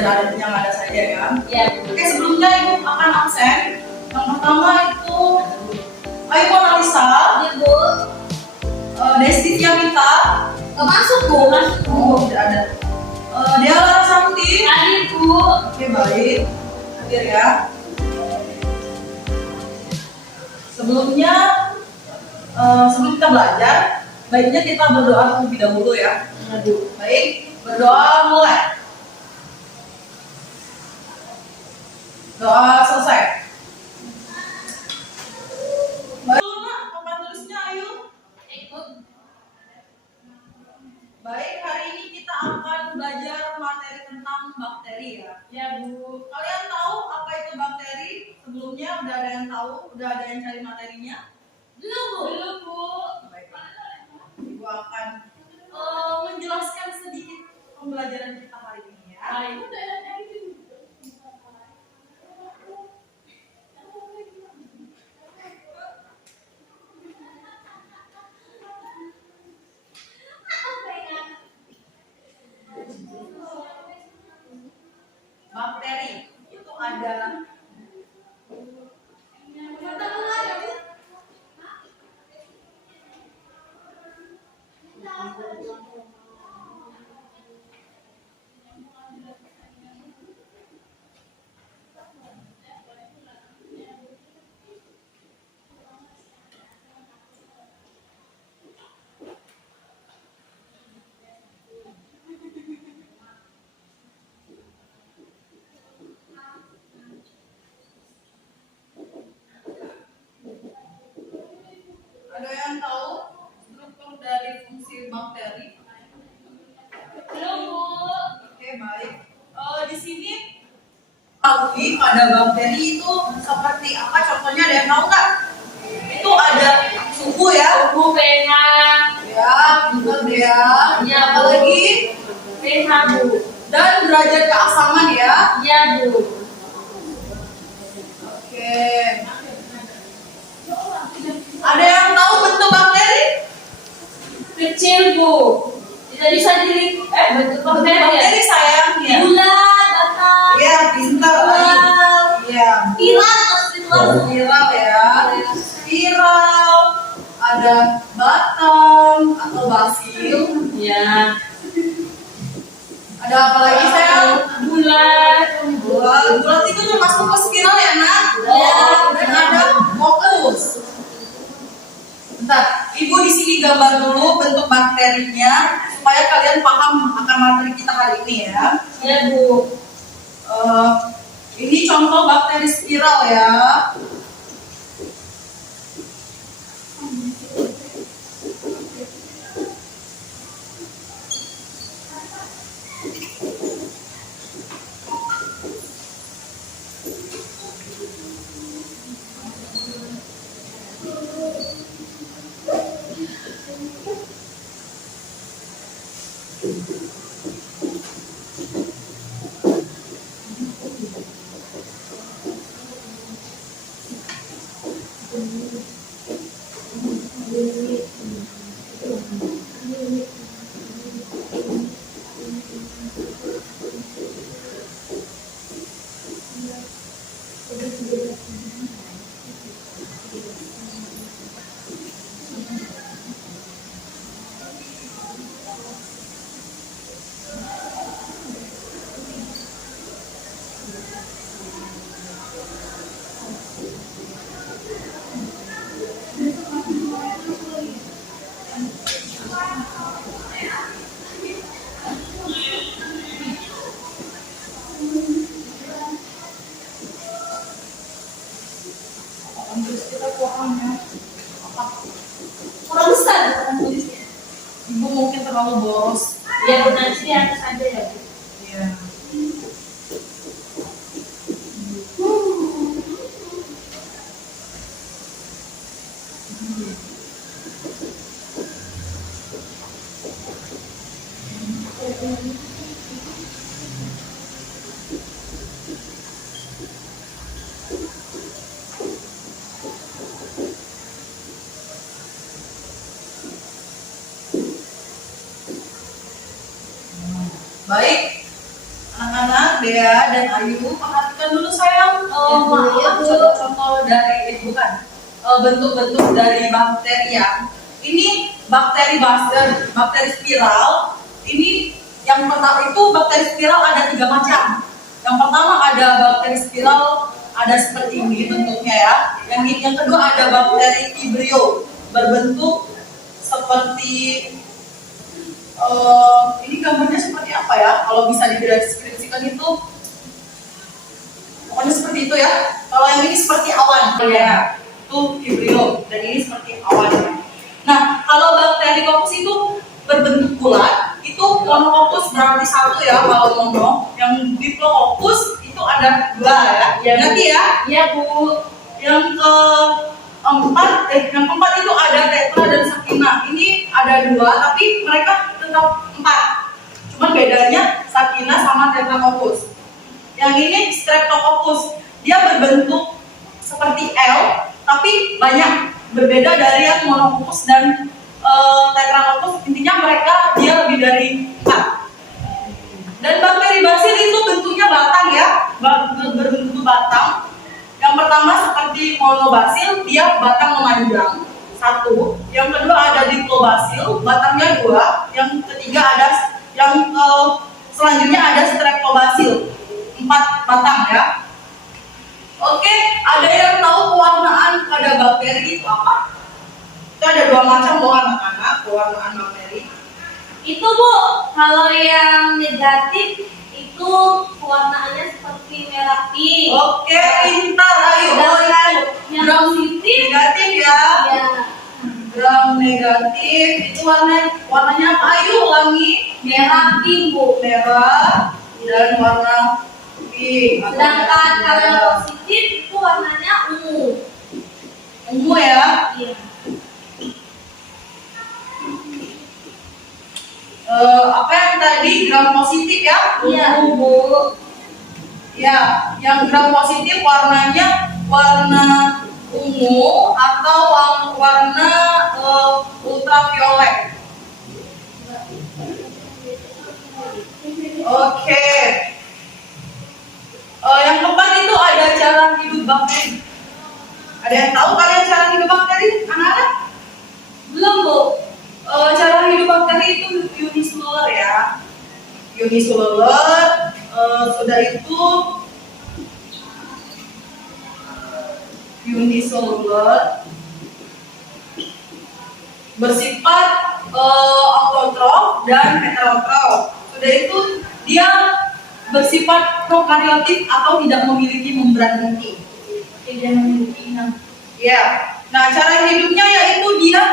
belajar yang ada saja ya. Iya. Oke, sebelumnya Ibu akan absen. Yang pertama itu Ayu Analisa, Iya, Bu. Desti Tiamita, Nggak masuk, Bu. Masuk, Bu. oh tidak ada. Dia Larasati. Hadir, Bu. Oke, baik. Hadir ya. Sebelumnya, sebelum kita belajar, baiknya kita berdoa terlebih dahulu ya. Baik, berdoa mulai. Doa selesai. Baik, papan tulisnya Ayu. Baik, hari ini kita akan belajar materi tentang bakteri ya. Ya, Bu. Kalian tahu apa itu bakteri? Sebelumnya udah ada yang tahu, udah ada yang cari materinya? Belum, Bu. Belum, Bu. Baiklah. Ibu akan menjelaskan sedikit pembelajaran kita hari ini ya. Baik. Bakteri itu ada yang tahu struktur dari fungsi bakteri? Belum, Bu. Oke, baik. Di sini pada bakteri itu seperti apa? Contohnya ada yang tahu nggak? Itu ada suhu ya, Bu, pH. ya, betul ya. Ya, Apa Bu. lagi? pH, Bu. Dan derajat keasaman ya. Ya, Bu. Oke. Ada yang tahu bentuk bakteri? Kecil, Bu. Tidak bisa bentuk bakteri ya? Bakteri sayang ya. Bulat, datar. Iya, pintar. Spiral. Iya. Spiral. Ya. Spiral. Ada batang atau basil. Ya. Ada apa lagi sayang? Bulat. Bulat itu termasuk ke spiral ya nak? Ya. Dan ada fokus. Bentar, Ibu di sini gambar dulu bentuk bakterinya supaya kalian paham akan materi kita hari ini ya. Ya, Bu. Ini contoh bakteri spiral ya. Terus kita kurangnya Kurang besar kan tulisnya. Ibu mungkin terlalu boros. Ya, Bu, nanti di atas aja ya, Bu. Iya. Baik, anak-anak, Dea dan Ayu, perhatikan dulu sayang. Maaf, contoh-contoh dari bentuk-bentuk dari bakteri ya. Ini bakteri spiral. Ini yang pertama itu bakteri spiral ada 3 macam. Yang pertama ada bakteri spiral ada seperti ini bentuknya ya. Yang kedua ada bakteri vibrio berbentuk seperti ini gambarnya seperti apa ya? Kalau bisa dideskripsikan itu, pokoknya seperti itu ya. Kalau yang ini seperti awan ya, itu vibrio dan ini seperti awan. Nah, kalau bakteri kokus itu berbentuk bulat, itu monokokus berarti 1 ya kalau mono. Yang diplococcus itu ada 2 ya. Nanti ya? Iya Bu. Yang keempat itu ada tetra dan sakina. Ini ada 2, tapi mereka tetap 4. Cuman bedanya sakina sama tetracoccus. Yang ini streptococcus. Dia berbentuk seperti L, tapi banyak. Berbeda dari yang monococcus dan tetracoccus. Intinya mereka dia lebih dari 4. Dan bakteri basil itu bentuknya batang ya, berbentuk batang. Yang pertama seperti monobasil, dia batang memanjang 1. Yang kedua ada diplobasil, batangnya 2. Yang ketiga ada selanjutnya ada streptobasil, 4 batang ya. Oke, ada yang tahu pewarnaan pada bakteri itu apa? Itu ada 2 macam loh anak-anak, pewarnaan bakteri. Itu Bu, kalau yang negatif itu warnanya seperti merah pink. Oke, pintar, ayo. Yang positif Negatif ya. ya Gram negatif itu warnanya apa? Ayo ulangi. merah pink Bu. Merah dan warna pink. Sedangkan kalau yang positif itu warnanya ungu. Ungu ya. Iya. Apa yang tadi gram positif ya? Iya Bu. Ya, yang gram positif warnanya warna ungu atau warna ultraviolet. Oke. Yang keempat itu ada cara hidup bakteri. Ada yang tahu kalian cara hidup bakteri, anak-anak? Belum Bu. Cara hidup bakteri itu uniseluler ya. Uniseluler, sudah itu uniseluler bersifat autotrof dan heterotrof. Sudah itu dia bersifat prokaryotik atau tidak memiliki membran inti. Tidak memiliki inang. Ya. Nah, cara hidupnya yaitu dia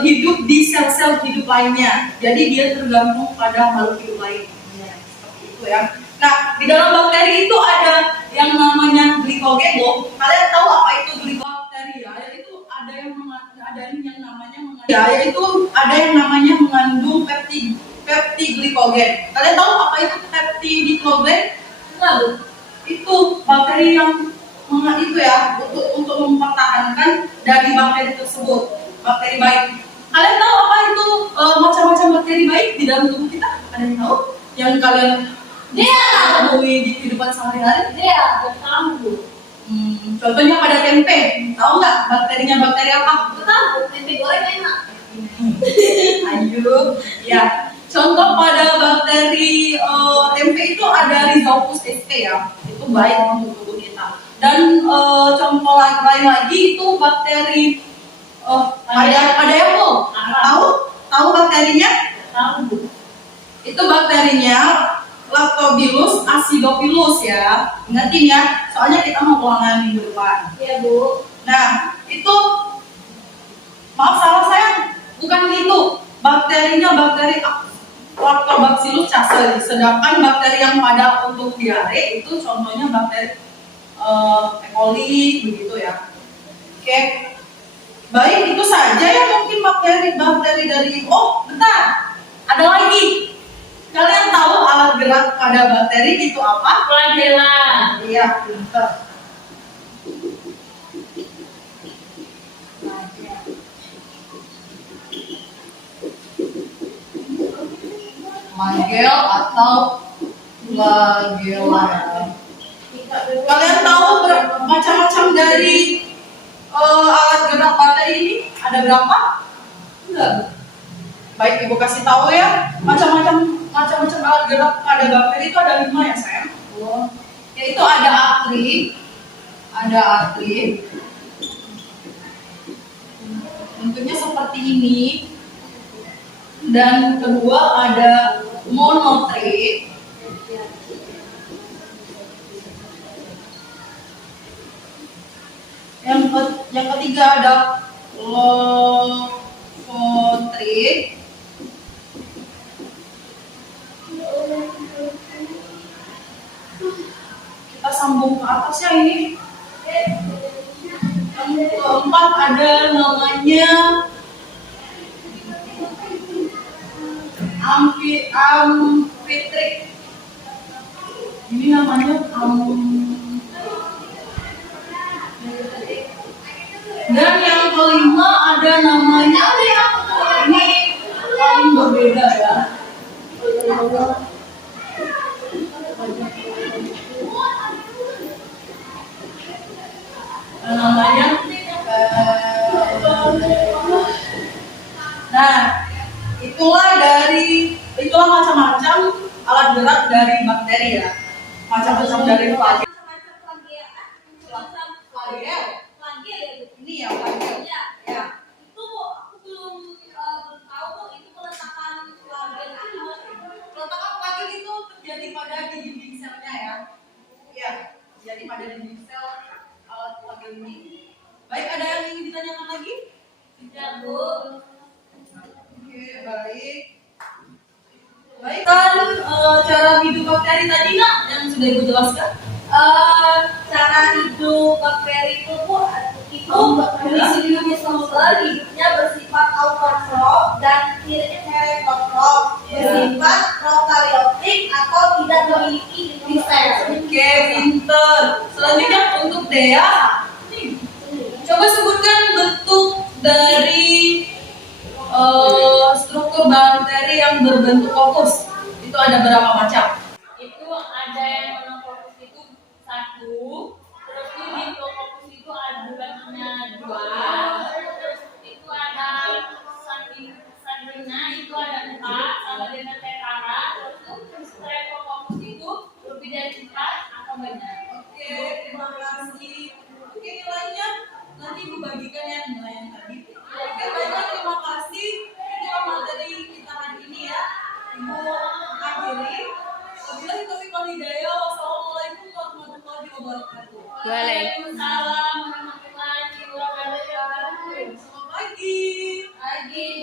hidup di sel-sel hidup lainnya. Jadi dia tergantung pada makhluk hidup lain. Ya, seperti itu ya. Nah, di dalam bakteri itu ada yang namanya glikogen loh. Kalian tahu apa itu glikobakteri ya? Yaitu ada yang namanya mengandung peptiglikogen. Kalian tahu apa itu peptiglikogen? Lalu Itu bakteri yang itu ya untuk mempertahankan dari bakteri tersebut, bakteri baik. Kalian tahu apa itu macam-macam bakteri baik di dalam tubuh kita? Ada yang tahu? Yang kalian temui di kehidupan sehari-hari? dia bertamu. Contohnya pada tempe, tahu nggak bakterinya bakteri apa? Bertamu, tempe goreng enak. Ayo, ya. Contoh pada bakteri tempe itu ada Rhizopus sp ya, itu baik untuk tubuh kita. Dan contoh lain lagi itu bakteri ada apple. Tahu bakterinya? Tahu. Itu bakterinya Lactobacillus acidophilus ya. Ingatin ya, soalnya kita mau ulangan minggu depan. Iya Bu. Nah, itu maaf salah saya, bukan itu. Bakterinya bakteri Lactobacillus casei. Sedangkan bakteri yang pada untuk diare itu contohnya bakteri E. coli begitu ya. Oke. Baik, itu saja ya mungkin bakteri dari bentar. Ada lagi. Kalian tahu alat gerak pada bakteri itu apa? Flagella. Iya, pintar. Flagel atau flagella. Kalian tahu macam-macam dari alat gerak bakteri ini ada berapa? Enggak. Baik, ibu kasih tahu ya. Macam-macam alat gerak pada bakteri itu ada 5 ya sayang. Yaitu ada atrit, bentuknya seperti ini. Dan kedua ada monotrit. Yang ketiga ada logotrit. Kita sambung ke atasnya ini. Yang keempat ada namanya amfitrik. Ini namanya dan yang kelima ada namanya ini paling berbeda ya. Namanya itulah macam-macam alat gerak dari bakteri ya. Macam-macam dari flagel. Flagel. Ini ya flagel. Ya. Itu aku belum tahu tuh itu peletakan flagel itu gimana? Peletakan flagel itu terjadi pada dinding selnya ya. Ya, jadi pada dinding sel alat flagel ini. Baik, ada yang ingin ditanyakan lagi? Tidak, Bu. Oke, baik. Baik, kan cara hidup bakteri tadi nak yang sudah ibu jelaskan? Cara hidup bakteri itu Bu, hidupnya bersifat autotrof dan heterotrof, bersifat prokaryotik atau tidak memiliki inti sel. Oke, pinter. Selanjutnya untuk Dea, coba sebutkan bentuk dari struktur bakteri yang berbentuk kokus. Itu ada berapa macam? Itu ada yang monokokus itu 1, terus itu diplokokus itu ada bulannya 2, terus itu ada sardina itu ada 4 sama dengan tetara, terus itu streptococcus itu lebih dari 4 atau banyak. Oke, terima kasih. Oke, nilainya nanti ibu bagikan ya nilai yang tadi. Oke, baiklah, terima kasih. Itulah materi kita hari ini ya. Ibu akhiri. Wabillahi taufiq wal hidayah. Wassalamualaikum warahmatullahi wabarakatuh. Waalaikumsalam warahmatullahi wabarakatuh. Selamat pagi. Pagi.